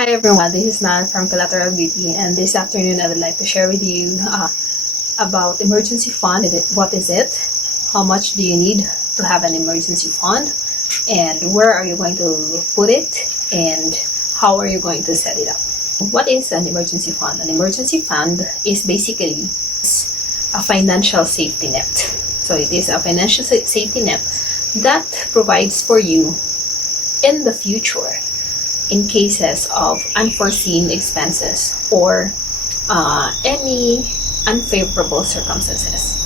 Hi everyone, this is Nan from Collateral Beauty, and this afternoon I would like to share with you about emergency fund. What is it? How much do you need to have an emergency fund? And where are you going to put it? And how are you going to set it up? What is an emergency fund? An emergency fund is basically a financial safety net. So it is a financial safety net that provides for you in the future in cases of unforeseen expenses or any unfavorable circumstances.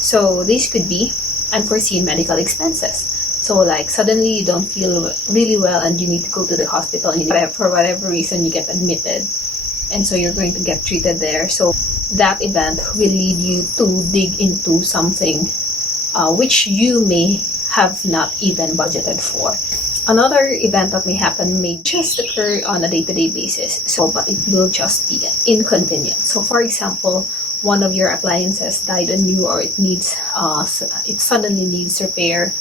So these could be unforeseen medical expenses. So like suddenly you don't feel really well and you need to go to the hospital and for whatever reason you get admitted, and so you're going to get treated there. So that event will lead you to dig into something which you may have not even budgeted for. Another event that may happen may just occur on a day-to-day basis, but it will just be inconvenient. So for example, one of your appliances died on you, or it suddenly needs repair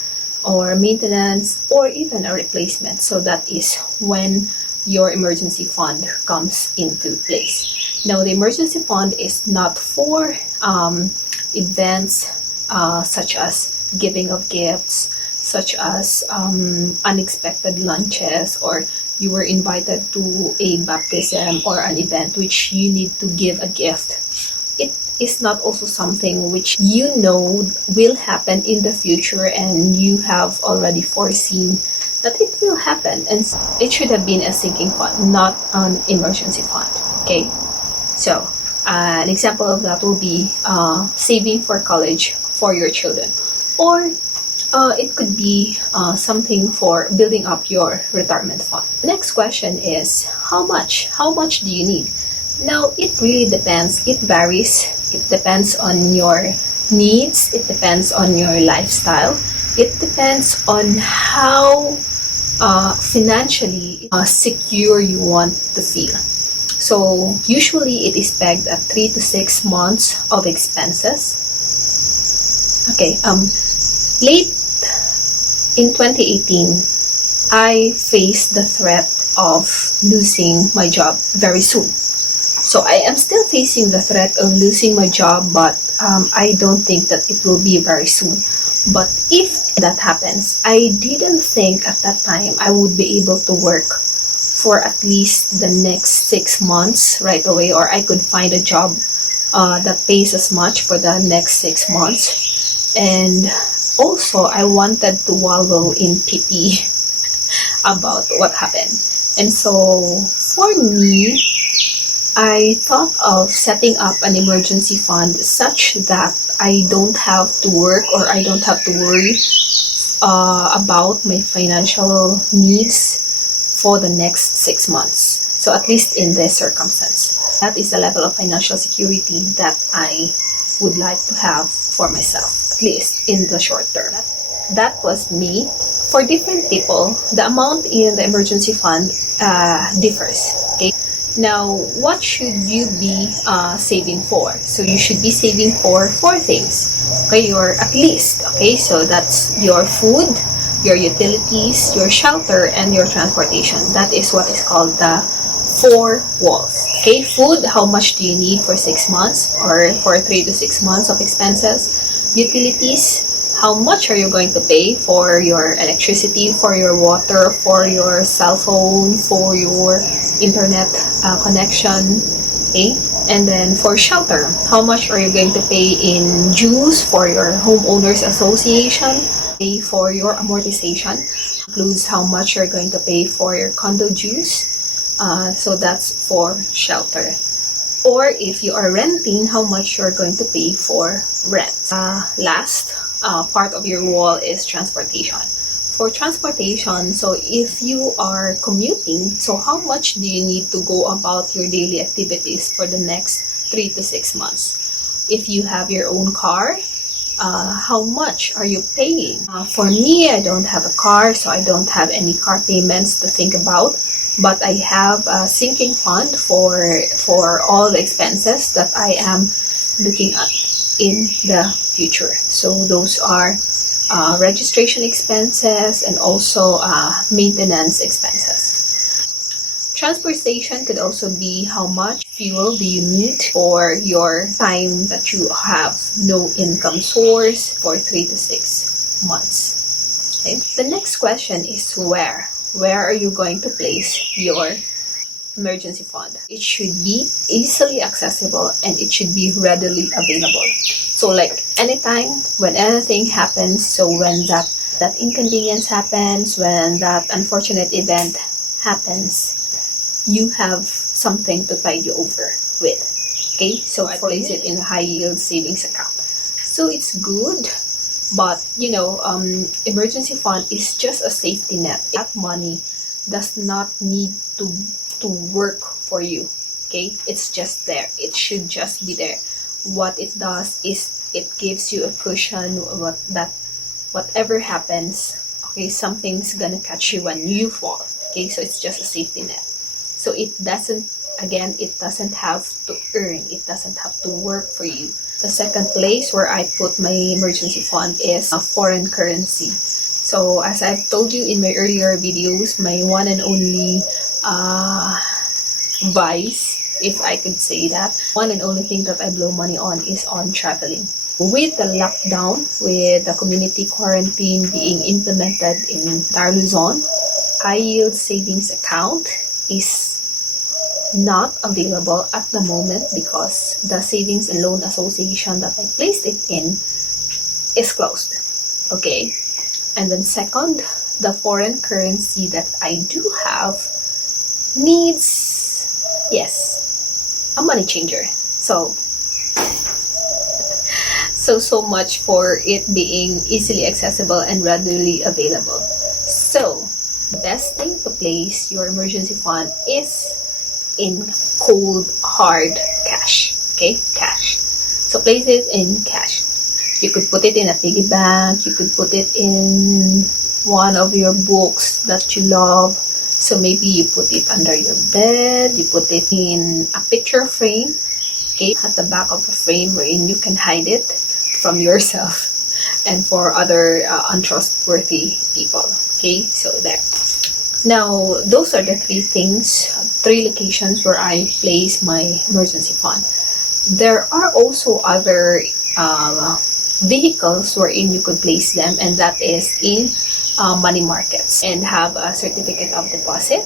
or maintenance or even a replacement. So that is when your emergency fund comes into place. Now, the emergency fund is not for events such as giving of gifts, such as unexpected lunches, or you were invited to a baptism or an event which you need to give a gift. It is not also something which you know will happen in the future and you have already foreseen that it will happen, and it should have been a sinking fund, not an emergency fund. Okay, so an example of that will be saving for college for your children, or it could be something for building up your retirement fund. The next question is how much? How much do you need? Now, it really depends. It varies. It depends on your needs. It depends on your lifestyle. It depends on how financially secure you want to feel. So usually it is pegged at 3 to 6 months of expenses. Okay, late in 2018, I faced the threat of losing my job very soon. So I am still facing the threat of losing my job, but I don't think that it will be very soon. But if that happens, I didn't think at that time I would be able to work for at least the next 6 months right away, or I could find a job that pays as much for the next 6 months. And also, I wanted to wallow in pity about what happened. And so, for me, I thought of setting up an emergency fund such that I don't have to work, or I don't have to worry about my financial needs for the next 6 months. So at least in this circumstance, that is the level of financial security that I would like to have for myself, at least in the short term. That was me. For different people, the amount in the emergency fund differs. Okay. Now, what should you be saving for? So you should be saving for 4 things. Okay, at least. Okay, so that's your food, your utilities, your shelter, and your transportation. That is what is called the 4 walls. Okay, food, how much do you need for 6 months or for 3 to 6 months of expenses? Utilities, how much are you going to pay for your electricity, for your water, for your cell phone, for your internet connection? Okay, and then for shelter, how much are you going to pay in dues for your homeowners association? Pay for your amortization, includes how much you're going to pay for your condo dues. So that's for shelter. Or if you are renting, how much you're going to pay for rent. Last part of your wall is transportation. For transportation, so if you are commuting, so how much do you need to go about your daily activities for the next 3 to 6 months? If you have your own car, how much are you paying? For me, I don't have a car, so I don't have any car payments to think about. But I have a sinking fund for all the expenses that I am looking at in the future. So those are registration expenses and also maintenance expenses. Transportation could also be how much fuel do you need for your time that you have no income source for 3 to 6 months. Okay. The next question is where? Where are you going to place your emergency fund? It should be easily accessible and it should be readily available. So like anytime when anything happens, so when that inconvenience happens, when that unfortunate event happens, you have something to tide you over with. Okay, so I place it in a high yield savings account. So it's good, but emergency fund is just a safety net. That money does not need to work for you. Okay, it's just there. It should just be there. What it does is it gives you a cushion. Whatever happens, okay, something's gonna catch you when you fall. Okay, so it's just a safety net. So it doesn't have to earn. It doesn't have to work for you. The second place where I put my emergency fund is a foreign currency. So as I've told you in my earlier videos, my one and only vice, if I could say that, one and only thing that I blow money on is on traveling. With the lockdown, with the community quarantine being implemented in Luzon, high yield savings account is not available at the moment because the Savings and Loan Association that I placed it in is closed. Okay, and then second, the foreign currency that I do have needs, yes, a money changer. So much for it being easily accessible and readily available. So the best thing to place your emergency fund is in cold hard cash. Okay, cash. So place it in cash. You could put it in a piggy bank. You could put it in one of your books that you love. So maybe you put it under your bed. You put it in a picture frame. Okay, at the back of the frame wherein you can hide it from yourself and for other untrustworthy people. Okay, so there. Now, those are the three locations where I place my emergency fund. There are also other vehicles wherein you could place them, and that is in money markets and have a certificate of deposit.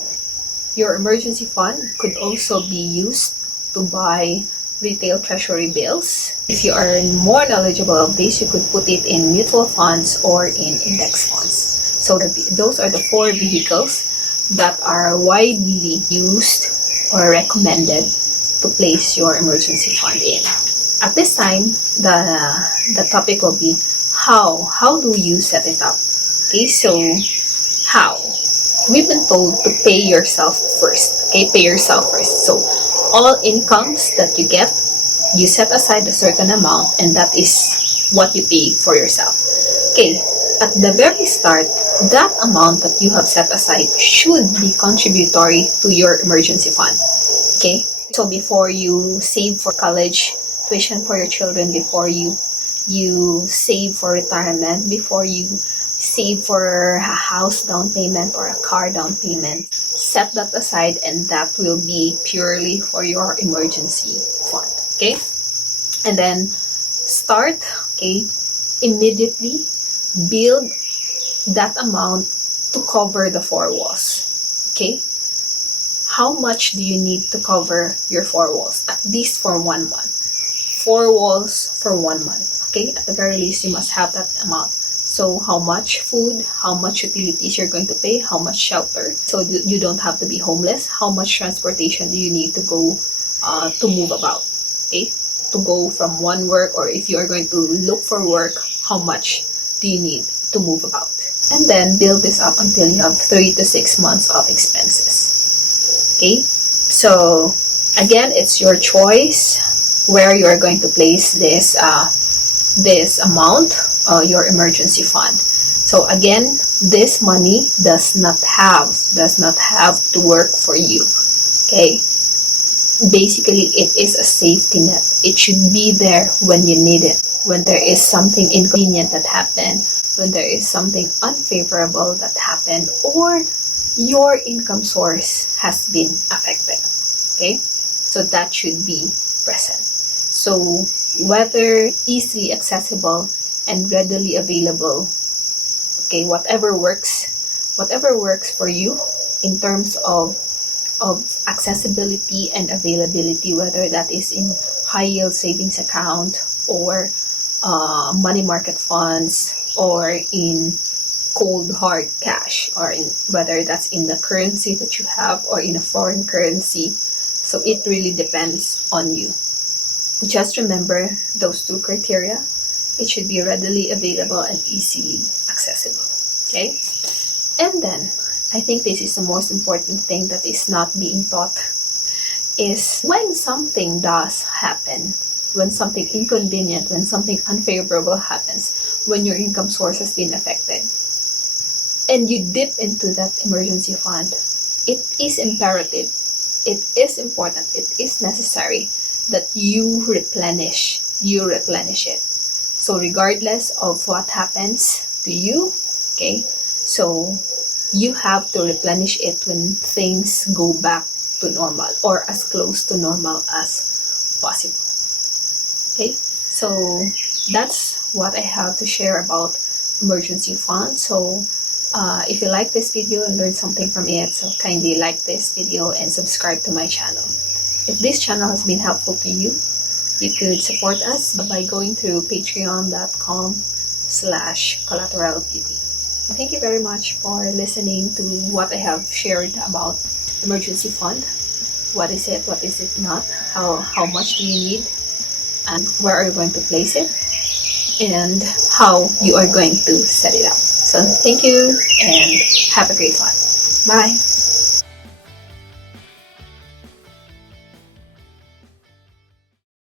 Your emergency fund could also be used to buy retail treasury bills. If you are more knowledgeable of this, you could put it in mutual funds or in index funds. So those are the 4 vehicles that are widely used or recommended to place your emergency fund in. At this time, the topic will be how do you set it up? Okay, so how? We've been told to pay yourself first. Okay, pay yourself first. So all incomes that you get, you set aside a certain amount, and that is what you pay for yourself. Okay, at the very start, that amount that you have set aside should be contributory to your emergency fund. Okay, so before you save for college tuition for your children, before you save for retirement, before you save for a house down payment or a car down payment, set that aside, and that will be purely for your emergency fund. Okay, and then start, okay, immediately build that amount to cover the 4 walls. Okay, how much do you need to cover your 4 walls? At least for 1 month. 4 walls for 1 month. Okay, at the very least you must have that amount. So how much food, how much utilities you're going to pay, how much shelter, so you don't have to be homeless, how much transportation do you need to go to move about, okay, to go from one work, or if you are going to look for work, how much do you need to move about. And then build this up until you have 3 to 6 months of expenses. Okay, so again, it's your choice where you are going to place this amount, your emergency fund. So again, this money does not have to work for you. Okay, basically it is a safety net. It should be there when you need it, when there is something inconvenient that happened, when there is something unfavorable that happened, or your income source has been affected. Okay, so that should be present. So whether easily accessible and readily available, okay, whatever works for you in terms of accessibility and availability, whether that is in high yield savings account or money market funds, or in cold hard cash, or in whether that's in the currency that you have or in a foreign currency. So it really depends on you. Just remember those two criteria. It should be readily available and easily accessible. Okay? And then, I think this is the most important thing that is not being taught, is when something does happen, when something inconvenient, when something unfavorable happens, when your income source has been affected, and you dip into that emergency fund, it is imperative, it is important, it is necessary that you replenish it. So regardless of what happens to you, okay, so you have to replenish it when things go back to normal, or as close to normal as possible. Okay, so that's what I have to share about emergency fund. So if you like this video and learned something from it, so kindly like this video and subscribe to my channel. If this channel has been helpful to you, you could support us by going through patreon.com/collateralpt. Thank you very much for listening to what I have shared about emergency fund. What is it? What is it not? How much do you need? And where are you going to place it? And how you are going to set it up. So thank you and have a great one. Bye.